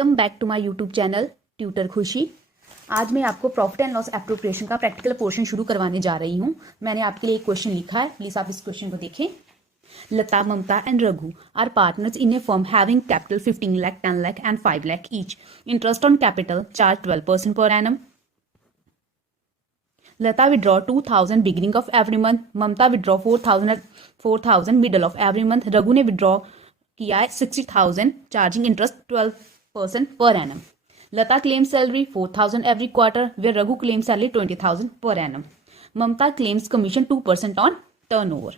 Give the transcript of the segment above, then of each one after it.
Welcome back to my YouTube channel tutor Khushi. आज मैं आपको प्रॉफिट एंड लॉस एप्रोप्रिएशन का प्रैक्टिकल पोर्शन शुरू करवाने जा रही हूँ। मैंने आपके लिए एक क्वेश्चन लिखा है, प्लीज आप इस क्वेश्चन को देखें। Lata, Mamta and Raghu are partners in a firm having capital 15 lakh, 10 lakh and 5 lakh each. Interest on capital charge 12% per annum. Lata withdraw 2000 beginning of every month. Mamta withdraw 4000 middle of every month. Raghu ने withdraw किया है 60,000 charging interest 12% per annum. Lata claims salary 4,000 every quarter where Raghu claims salary 20,000 per annum. Mamta claims commission 2% on turnover.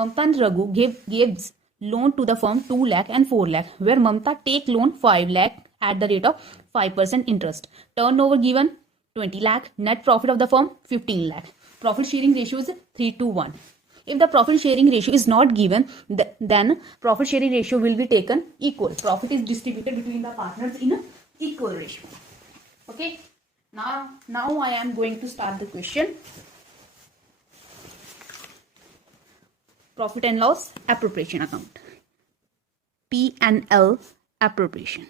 Mamta and Raghu gives loan to the firm 2 lakh and 4 lakh where Mamta take loan 5 lakh at the rate of 5% interest. Turnover given 20 lakh, net profit of the firm 15 lakh. Profit sharing ratio is 3:1. If the profit sharing ratio is not given, then profit sharing ratio will be taken equal. Profit is distributed between the partners in an equal ratio. Okay. Now I am going to start the question. Profit and loss appropriation account. P&L appropriation.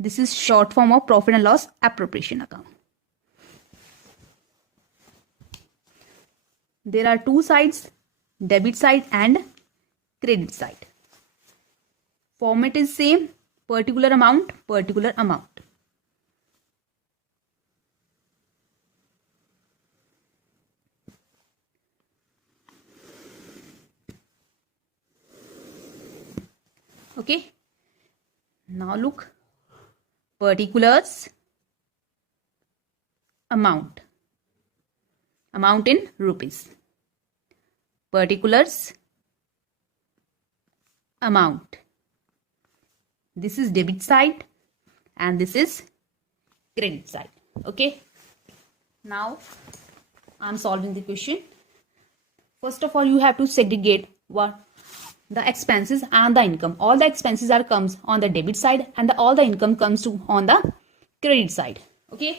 This is short form of profit and loss appropriation account. There are two sides, debit side and credit side. Format is same, particular amount. Okay. Now look, particulars, amount in rupees. Particulars, amount. This is debit side and this is credit side. Okay. Now I'm solving the question. First of all, you have to segregate what the expenses and the income. All the expenses comes on the debit side and all the income comes on the credit side. Okay.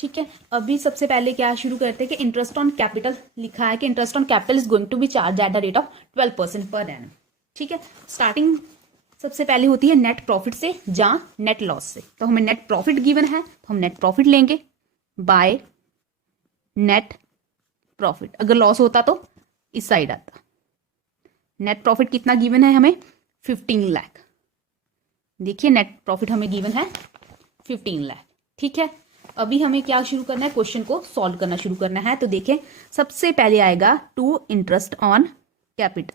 ठीक है, अभी सबसे पहले क्या शुरू करते हैं कि इंटरेस्ट ऑन कैपिटल लिखा है कि interest on capital is going to be charge at the rate of 12% per annum. ठीक है, स्टार्टिंग सबसे पहले होती है नेट प्रॉफिट से या नेट लॉस से. तो हमें नेट प्रॉफिट गिवन है तो हम नेट प्रॉफिट लेंगे बाय नेट प्रॉफिट. अगर लॉस होता तो इस साइड आता. नेट प्रॉफिट कितना गिवन है हमें? 15 लाख. देखिए नेट प्रॉफिट हमें गिवन है 15 लाख. ठीक है, अभी हमें क्या शुरू करना है? क्वेश्चन को सॉल्व करना शुरू करना है. तो देखें, सबसे पहले आएगा to interest on capital.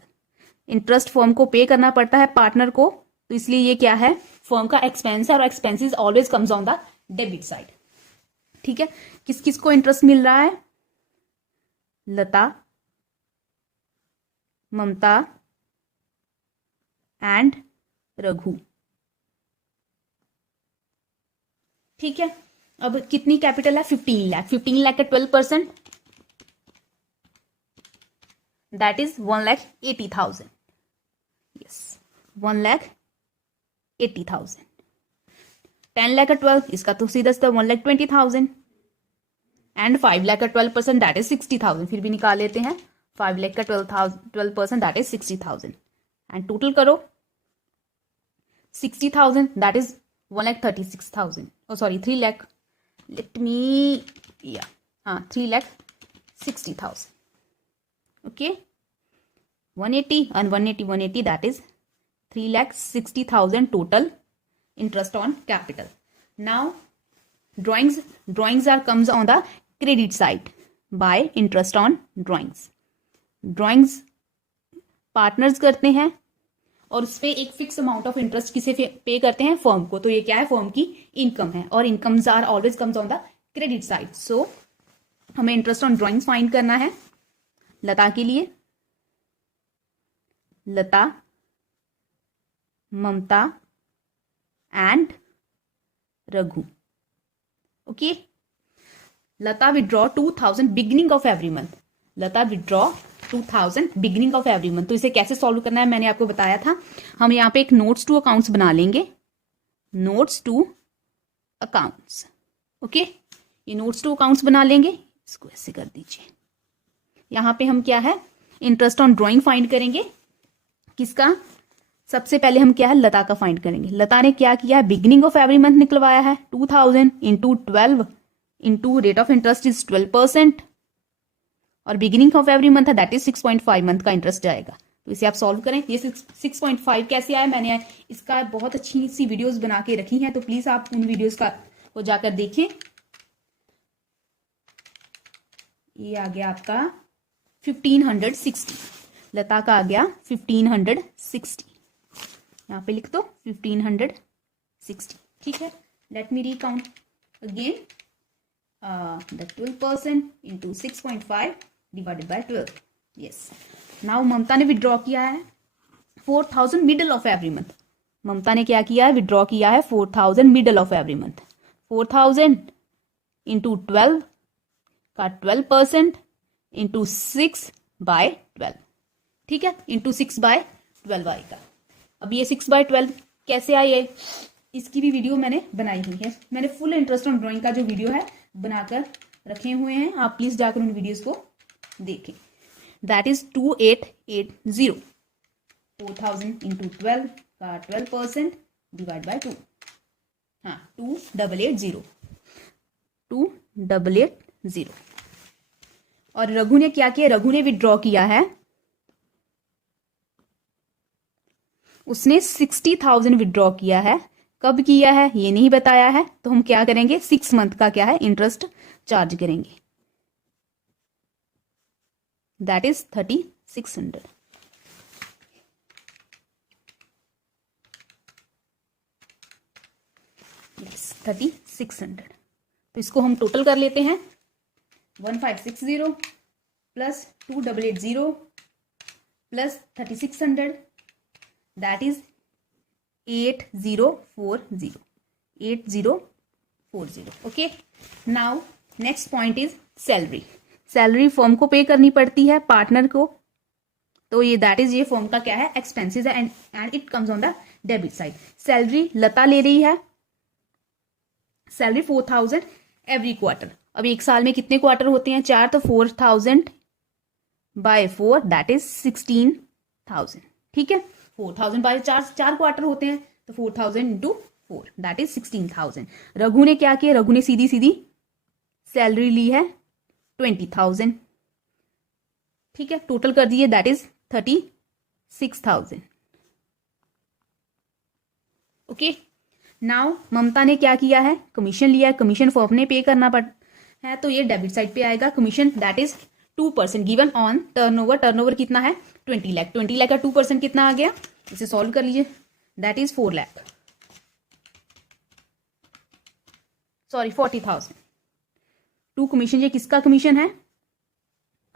Interest firm को पे करना पड़ता है पार्टनर को, तो इसलिए ये क्या है? फर्म का एक्सपेंस है और expenses always comes on the debit side. ठीक है, किस किस को इंटरेस्ट मिल रहा है? लता, ममता एंड रघु. ठीक है, अब कितनी कैपिटल है? 15 लाख. 15 लाख का 12% दैट इज 1,80,000. यस, 1,80,000. 10 लाख का 12, इसका तो सीधा सीधा 1,20,000. एंड 5 लाख का 12% दैट इज 60,000. फिर भी निकाल लेते हैं. 5 लाख का 12% दैट इज 60,000. एंड टोटल करो 60,000 that is 1,36,000. oh sorry 3 lakh. Let me 3,60,000. okay, 180 and 180 that is 3,60,000 total interest on capital. Now drawings are comes on the credit side by interest on drawings partners करते हैं और उस पर एक fix amount of interest किसे पे करते हैं? फर्म को. तो ये क्या है? फर्म की इनकम है और incomes are always comes on the credit side. So हमें इंटरेस्ट ऑन ड्राइंग्स फाइंड करना है. लता के लिए Lata, Mamta and Raghu. Okay. Lata withdraw 2,000 beginning of every month. Lata withdraw 2,000 beginning of every month. तो इसे कैसे सॉल्व करना है मैंने आपको बताया था. हम यहाँ पे एक नोट्स टू अकाउंट्स बना लेंगे. Notes to accounts. ओके, ये नोट्स टू अकाउंट्स बना लेंगे. इसको ऐसे कर दीजिए. यहाँ पे हम क्या है? इंटरेस्ट ऑन ड्राइंग फाइंड करेंगे. किसका? सबसे पहले हम क्या है लता का फाइंड करेंगे। लता ने क्या किया है, बिगिनिंग ऑफ एवरी मंथ निकलवाया है 2000 into 12 into rate of interest is 12% और बिगिनिंग ऑफ एवरी मंथ है दैट इज 6.5 मंथ का इंटरेस्ट जाएगा। तो इसे आप सॉल्व करें। ये 6.5 कैसे आया, मैंने इसका बहुत अच्छी सी वीडियोस बना के रखी हैं, तो प्लीज आप उन वीडियोस को जाकर देखें। ये आ गया आपका 1560, लता का आ गया 1560, यहाँ पे लिख दो 1560। ठीक है, let me recount again the 12% into 6.5 divided by 12। Yes, now Mamta ने विड्रॉ किया है 4000 middle of every month. Mamta ने क्या किया है, विड्रॉ किया है 4000 middle of every month. 4000 into 12 का 12% इंटू 6/12। ठीक है, इंटू 6/12 आएगा। अब ये 6/12 कैसे आई है, इसकी भी वीडियो मैंने बनाई हुई है। मैंने फुल इंटरेस्ट ऑन ड्राइंग का जो वीडियो है बनाकर रखे हुए हैं, आप प्लीज जाकर उन वीडियोस को देखें। That is 2880। 4000 इंटू 12 का 12% डिवाइड बाय 2। हाँ, 2880 2880। और रघु ने क्या किया, रघु ने विड्रॉ किया है, उसने 60,000 विड्रॉ किया है। कब किया है ये नहीं बताया है, तो हम क्या करेंगे 6 मंथ का क्या है इंटरेस्ट चार्ज करेंगे। That is 3600। यस, 3600। तो इसको हम टोटल कर लेते हैं। 1560 plus 2880 plus 3600 that is 8040। 8040। Okay, now next point is salary. Salary firm को पे करनी पड़ती है, पार्टनर को, तो ये दैट इज ये फर्म का क्या है एक्सपेंसेस है and it comes on the debit side. Salary Lata ले रही है, सैलरी 4000 एवरी क्वार्टर। अब एक साल में कितने क्वार्टर होते हैं, 4, तो 4000 बाय 4 दैट इज 16,000। ठीक है, 4000 बाय 4 क्वार्टर होते हैं, तो 4000 इंटू 4 दैट इज 16,000। रघु ने क्या किया, रघु ने सीधी सीधी सैलरी ली है 20,000। ठीक है, टोटल कर दिए that is 36,000। Okay, now Mamta ने क्या किया है, कमीशन लिया है, कमीशन फर्म ने पे करना पड़ है, तो ये डेबिट साइड पे आएगा। Commission that is 2% given on turnover. Turnover कितना है 20 लाख। 20 लाख का 2% कितना आ गया, इसे सॉल्व कर लीजिए, that is 4 lakh, sorry 40,000। 2 commission, ये किसका कमीशन है,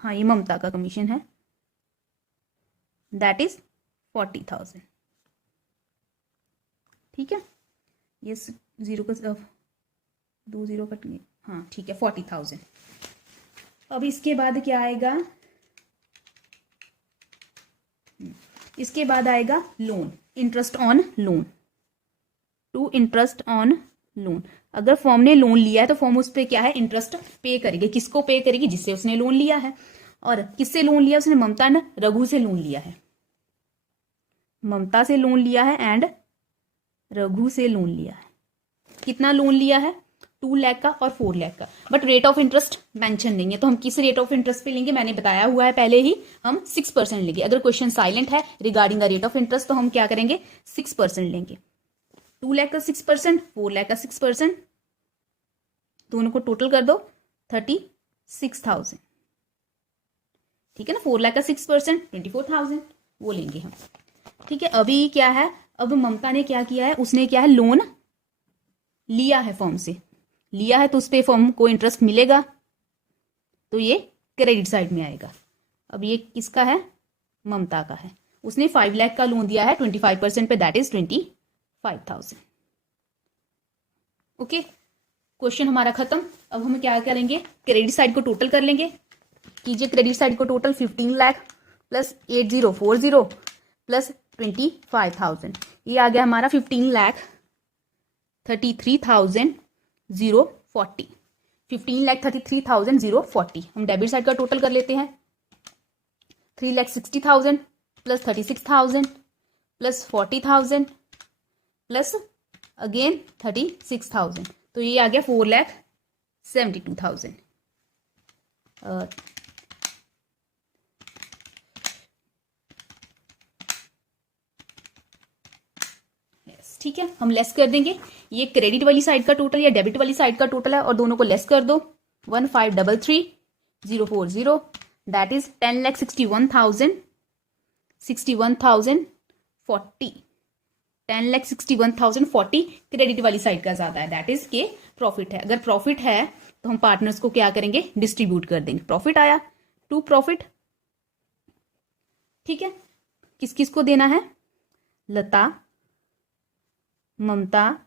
हाँ ये ममता का कमीशन है, दैट इज 40,000। ठीक है, ये 0 का 2 0 कट गए, हाँ ठीक है 40,000। अब इसके बाद क्या आएगा, इसके बाद आएगा loan, interest on loan, to interest on loan. अगर फॉर्म ने लोन लिया है तो फॉर्म उस पर क्या है इंटरेस्ट पे करेगी। किसको पे करेगी, जिससे उसने लोन लिया है। और किससे लोन लिया, उसने ममता ने रघु से लोन लिया है, ममता से लोन लिया है एंड रघु से लोन लिया है। कितना लोन लिया है, 2 लाख का और 4 लाख का, but rate of interest mention नहीं है, तो हम किस रेट ऑफ इंटरेस्ट पे लेंगे, मैंने बताया हुआ है पहले ही, हम 6% लेंगे। अगर क्वेश्चन साइलेंट है regarding the rate of interest तो हम क्या करेंगे 6% लेंगे। 2 लाख का 6%, 4 लाख का 6%, दोनों को टोटल कर दो 36,000। ठीक है ना, 4 लाख का 6% 24,000 वो लेंगे हम। ठीक है, अभी क्या है, अब ममता ने क्या किया है, उसने क्या है लोन लिया है, फर्म से लिया है, तो उस पे फर्म को इंटरेस्ट मिलेगा, तो ये क्रेडिट साइड में आएगा। अब ये किसका है, ममता का है, उसने 5 लाख का लोन दिया है 25% पे, दैट इज 25,000। ओके, क्वेश्चन हमारा खत्म। अब हम क्या करेंगे, क्रेडिट साइड को टोटल कर लेंगे। कीजिए क्रेडिट साइड को टोटल, 15 लाख प्लस 8040 प्लस 25,000, ये आ गया हमारा 15,33,040। 15,33,040 हम डेबिट साइड का टोटल कर लेते हैं। 3,60,000 प्लस 36,000 प्लस 40,000 प्लस अगेन 36,000, तो ये आ गया 4,72,000। ठीक है, हम लेस कर देंगे। ये क्रेडिट वाली साइड का टोटल या डेबिट वाली साइड का टोटल है, और दोनों को लेस कर दो। 1533,040 दैट इज 10,61,040 10,61,040 क्रेडिट वाली साइड का ज्यादा है, दैट इज के प्रॉफिट है। अगर प्रॉफिट है तो हम पार्टनर्स को क्या करेंगे, डिस्ट्रीब्यूट कर देंगे। प्रॉफिट आया टू प्रॉफिट, ठीक है। किस किस को देना है, लता, ममता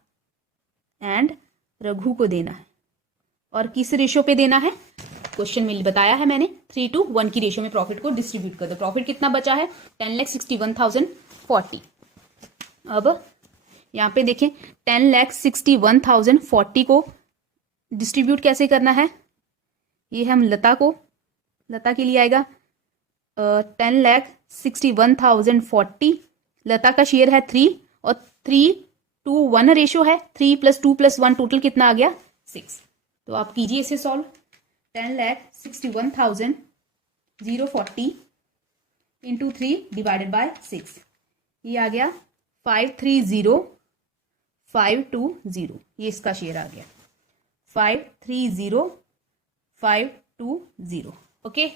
एंड रघु को देना है। और किस रेशो पे देना है, क्वेश्चन में बताया है मैंने, 3:1 की रेशो में प्रॉफिट को डिस्ट्रीब्यूट कर दो। प्रॉफिट कितना बचा है, 10,61,040। अब यहां पे देखें 10,61,040 को डिस्ट्रीब्यूट कैसे करना है, ये हम लता के लिए आएगा 10,61,040, लता का शेयर है 3 और 3:1 रेशो है, 3 + 2 + 1 टोटल कितना आ गया 6। तो आप कीजिए इसे सॉल्व। 10,61,040 इंटू 3 डिवाइडेड बाय 6, ये आ गया 530,520, ये इसका शेयर आ गया 530,520, ओके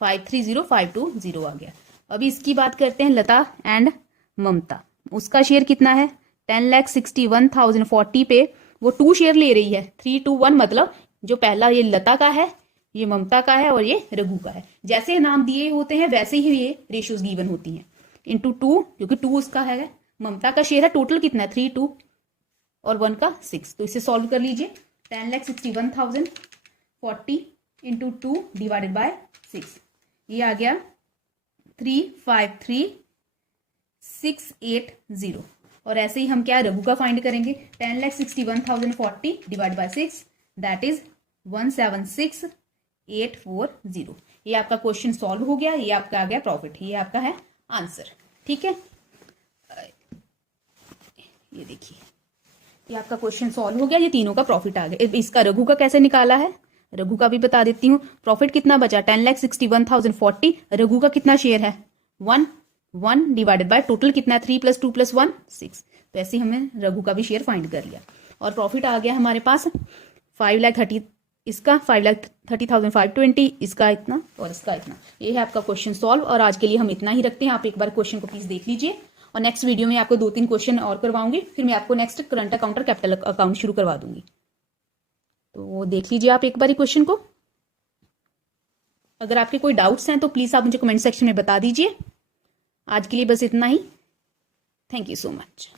530,520 आ गया। अभी इसकी बात करते हैं लता एंड ममता, उसका शेयर कितना है 10,61,040 पे वो 2 शेयर ले रही है, 3:1, मतलब जो पहला ये लता का है, ये ममता का है और ये रघु का है। जैसे नाम दिए होते हैं वैसे ही ये रेशियोज गिवन होती हैं, इंटू 2, क्योंकि 2 उसका है, ममता का शेयर है, टोटल कितना है 3, 2 और 1 का 6। तो इसे सॉल्व कर लीजिए। 10,61,040 इंटू 2 डिवाइडेड बाय 6, ये आ गया 353,680। और ऐसे ही हम क्या रघु का फाइंड करेंगे, 10,61,040 डिवाइड बाय 6 दैट इज 176,840। ये आपका क्वेश्चन सॉल्व हो गया, ये आपका आ गया प्रॉफिट, ये आपका है आंसर, ठीक है। ये देखिए, ये आपका क्वेश्चन सॉल्व हो गया, ये तीनों का प्रॉफिट आ गया। इसका रघु का कैसे निकाला है, रघु का भी बता देती हूँ। प्रॉफिट कितना बचा 10,61,040, रघु का कितना शेयर है 1 डिवाइडेड बाय टोटल कितना है 3 + 2 + 1 6। तो ऐसे ही हमने रघु का भी शेयर फाइंड कर लिया, और प्रॉफिट आ गया हमारे पास 5,30,000, इसका 5,30,520, इसका इतना और इसका इतना। ये है आपका क्वेश्चन सॉल्व, और आज के लिए हम इतना ही रखते हैं। आप एक बार क्वेश्चन को प्लीज देख लीजिए, और नेक्स्ट वीडियो में आपको 2-3 क्वेश्चन और करवाऊंगी, फिर मैं आपको नेक्स्ट करंट अकाउंट और कैपिटल अकाउंट शुरू करवा दूंगी। तो वो देख लीजिए आप एक बार क्वेश्चन को। अगर आपके कोई डाउट्स हैं तो प्लीज आप मुझे कमेंट सेक्शन में बता दीजिए। आज के लिए बस इतना ही। Thank you so much.